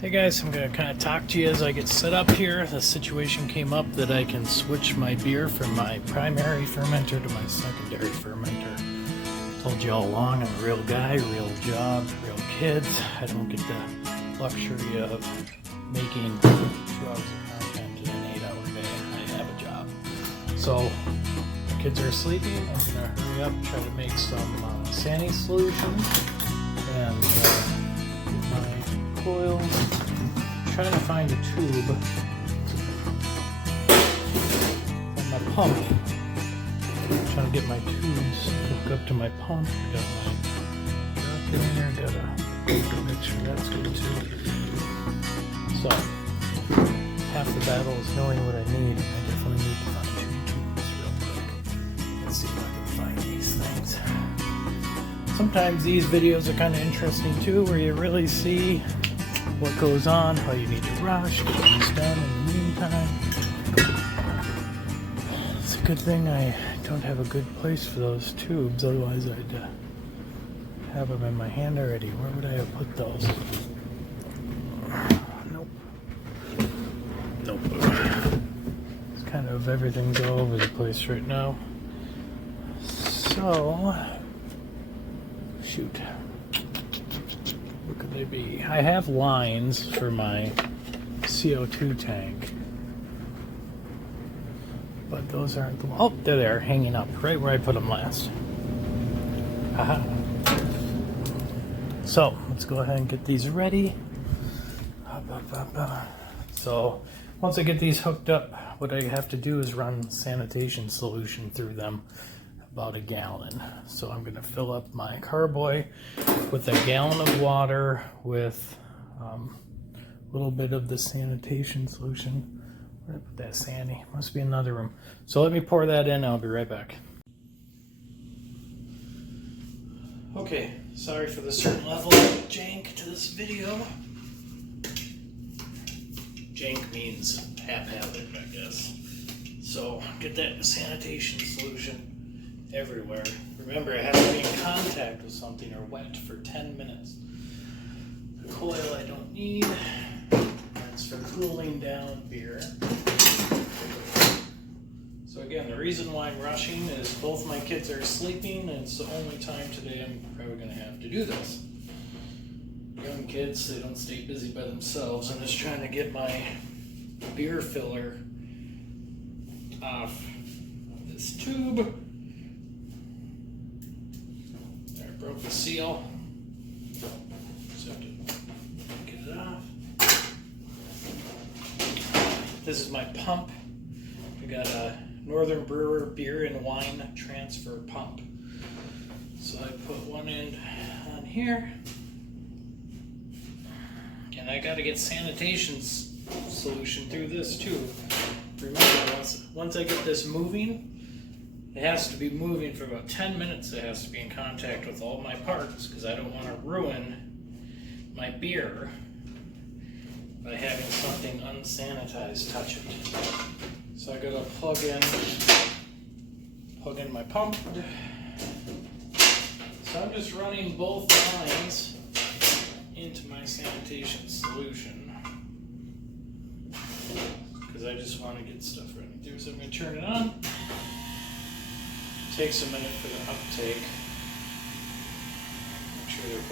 Hey guys, I'm going to kind of talk to you as I get set up here. The situation came up that I can switch my beer from my primary fermenter to my secondary fermenter. Told you all along, I'm a real guy, real job, real kids. I don't get the luxury of making 2 hours of content in an 8-hour day. I have a job. So, the kids are sleeping. I'm going to hurry up, try to make some Sani solution and get my coils. Trying to find a tube on my pump. Trying to get my tubes hooked up to my pump. I got my jerky in there. Gotta make sure that's good too. So half the battle is knowing what I need. I definitely need to find 2 tubes real quick. Let's see if I can find these things. Sometimes these videos are kind of interesting too, where you really see what goes on, how you need to rush, get things done in the meantime. It's a good thing I don't have a good place for those tubes, otherwise I'd have them in my hand already. Where would I have put those? Nope. It's kind of everything's all over the place right now. So, shoot. What could they be? I have lines for my CO2 tank, but those aren't the... Oh, they're there, hanging up, right where I put them last. Aha. So, let's go ahead and get these ready. So, once I get these hooked up, what I have to do is run sanitation solution through them. About 1 gallon. So I'm going to fill up my carboy with 1 gallon of water with a little bit of the sanitation solution. Where did I put that Sani? Must be in another room. So let me pour that in. I'll be right back. Okay, sorry for the certain level of jank to this video. Jank means haphazard, I guess. So get that sanitation solution everywhere. Remember, it has to be in contact with something or wet for 10 minutes. The coil I don't need. That's for cooling down beer. So again, the reason why I'm rushing is both my kids are sleeping, and it's the only time today I'm probably going to have to do this. Young kids, they don't stay busy by themselves. I'm just trying to get my beer filler off of this tube. Broke the seal. Just have to get it off. This is my pump. I got a Northern Brewer beer and wine transfer pump. So I put one end on here. And I got to get sanitation solution through this too. Remember, once I get this moving, it has to be moving for about 10 minutes. It has to be in contact with all my parts because I don't want to ruin my beer by having something unsanitized touch it. So I gotta plug in my pump. So I'm just running both lines into my sanitation solution because I just want to get stuff running through. So I'm going to turn it on. Takes a minute for the uptake. Make sure they're...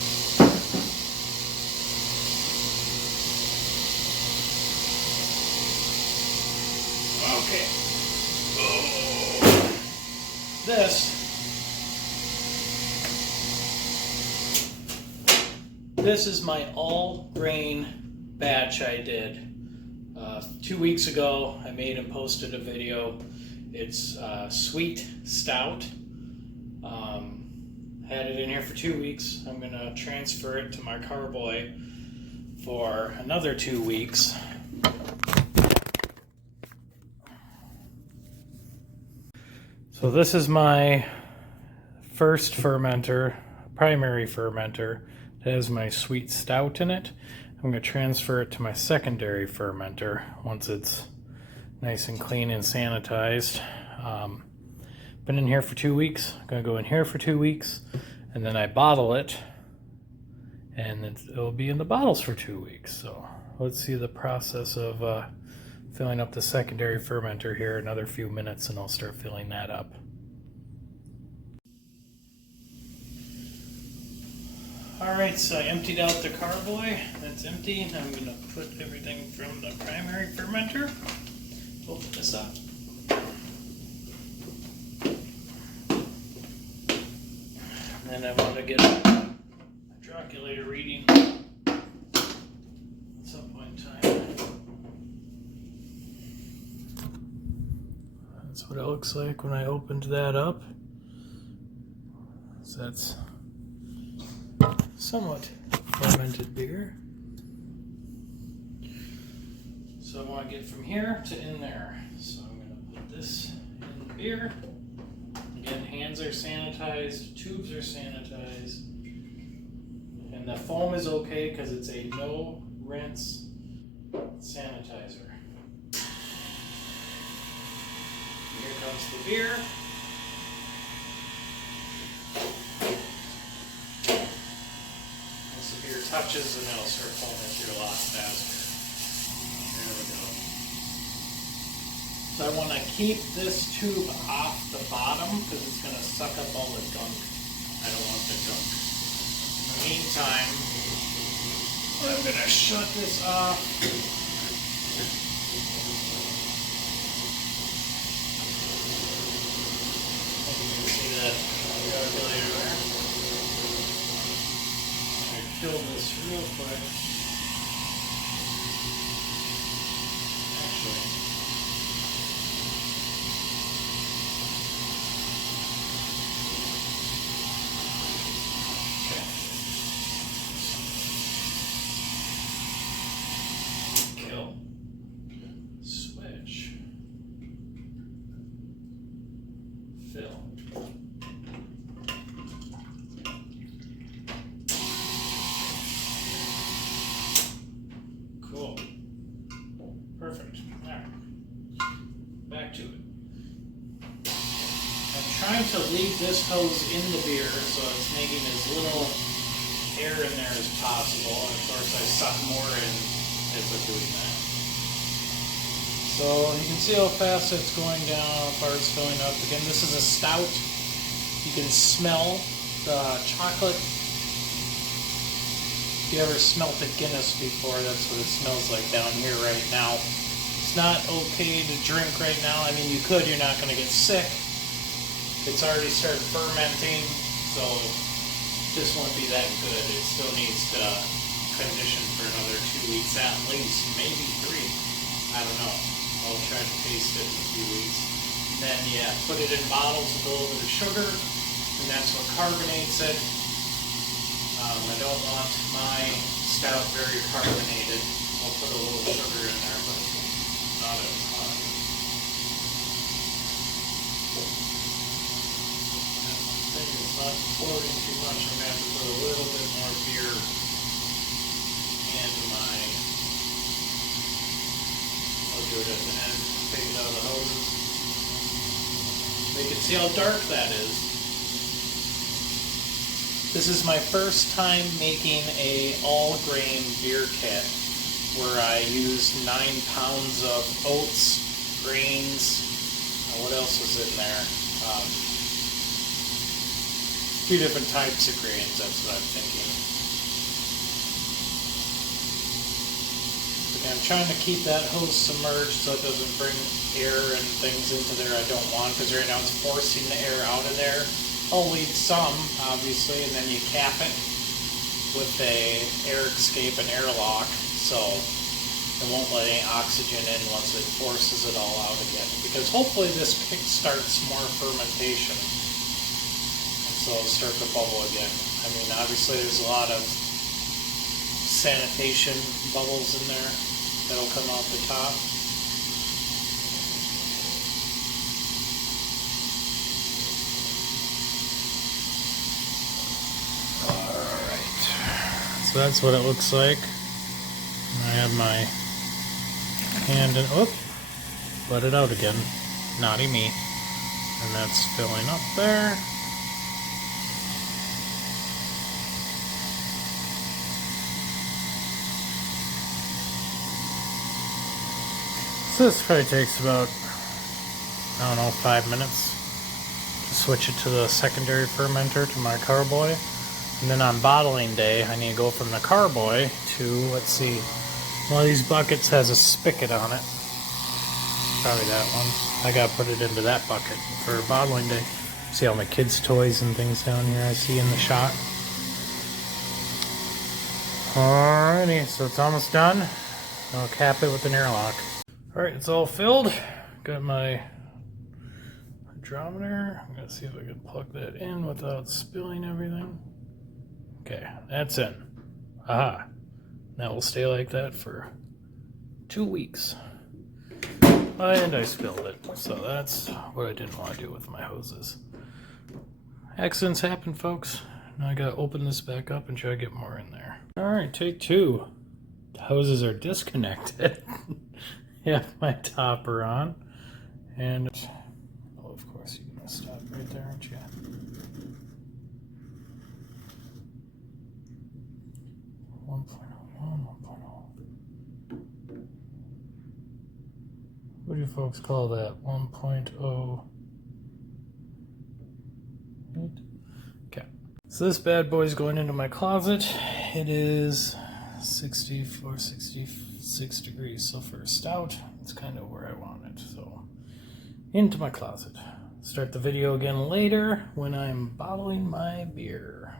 Okay. Oh. This is my all grain batch I did. 2 weeks ago I made and posted a video. It's sweet stout. Had it in here for 2 weeks. I'm going to transfer it to my carboy for another 2 weeks. So this is my first fermenter, primary fermenter. It has my sweet stout in it. I'm going to transfer it to my secondary fermenter once it's nice and clean and sanitized. Been in here for 2 weeks. I'm going to go in here for 2 weeks, and then I bottle it and it'll be in the bottles for 2 weeks. So let's see the process of filling up the secondary fermenter here. Another few minutes and I'll start filling that up. Alright, so I emptied out the carboy. That's empty. And I'm going to put everything from the primary fermenter. Open this up. And then I want to get a troculator reading at some point in time. That's what it looks like when I opened that up. So that's somewhat fermented beer. So I want to get from here to in there. So I'm going to put this in the beer. Again, hands are sanitized, tubes are sanitized, and the foam is okay because it's a no rinse sanitizer. Here comes the beer. Once the beer touches, then it'll start foaming through a lot faster. There we go. So I want to keep this tube off the bottom because it's going to suck up all the gunk. I don't want the gunk. In the meantime, I'm going to shut this off. You can see that calculator there. I'm going to kill this real quick. Actually, switch, fill. Cool. Perfect. All right. Back to it. I'm trying to leave this hose in the beer so it's making as little air in there as possible. And of course I suck more in as I'm doing that. So you can see how fast it's going down, how far it's filling up. Again, this is a stout. You can smell the chocolate. If you ever smelt a Guinness before, that's what it smells like down here right now. It's not okay to drink right now. I mean, you could, you're not going to get sick. It's already started fermenting, so this won't be that good. It still needs to condition for another 2 weeks at least, maybe 3. I don't know. I'll try to taste it in a few weeks. And then, yeah, put it in bottles with a little bit of sugar, and that's what carbonates it. I don't want my stout very carbonated. I'll put a little sugar in there, but not a ton. That thing is not floating too much. I'm going to have to put a little bit more beer into my... I'll do it at the end, take it out of the hoses. So you can see how dark that is. This is my first time making a all-grain beer kit where I used 9 pounds of oats, grains, what else was in there? 2 different types of grains, that's what I'm thinking. Okay, I'm trying to keep that hose submerged so it doesn't bring air and things into there I don't want, because right now it's forcing the air out of there. I'll leave some, obviously, and then you cap it with a air escape and airlock, so it won't let any oxygen in once it forces it all out again. Because hopefully this starts more fermentation, and so it'll start to bubble again. I mean, obviously there's a lot of sanitation bubbles in there that'll come out the top. So that's what it looks like. I have my hand in, let it out again. Naughty me. And that's filling up there. So this probably takes about, I don't know, 5 minutes to switch it to the secondary fermenter to my carboy. And then on bottling day, I need to go from the carboy to, let's see, one of these buckets has a spigot on it. Probably that one. I gotta put it into that bucket for bottling day. See all my kids' toys and things down here I see in the shot. Alrighty, so it's almost done. I'll cap it with an airlock. Alright, it's all filled. Got my hydrometer. I'm gonna see if I can plug that in without spilling everything. Okay, that's in. Aha. That will stay like that for 2 weeks. And I spilled it. So that's what I didn't want to do with my hoses. Accidents happen, folks. Now I gotta open this back up and try to get more in there. Alright, take 2. The hoses are disconnected. Have my topper on. And, oh, of course, you're gonna stop right there, aren't you? What do you folks call that? 1.0. Okay. So this bad boy's going into my closet. It is 64, 66 degrees. So for a stout, it's kind of where I want it. So into my closet. Start the video again later when I'm bottling my beer.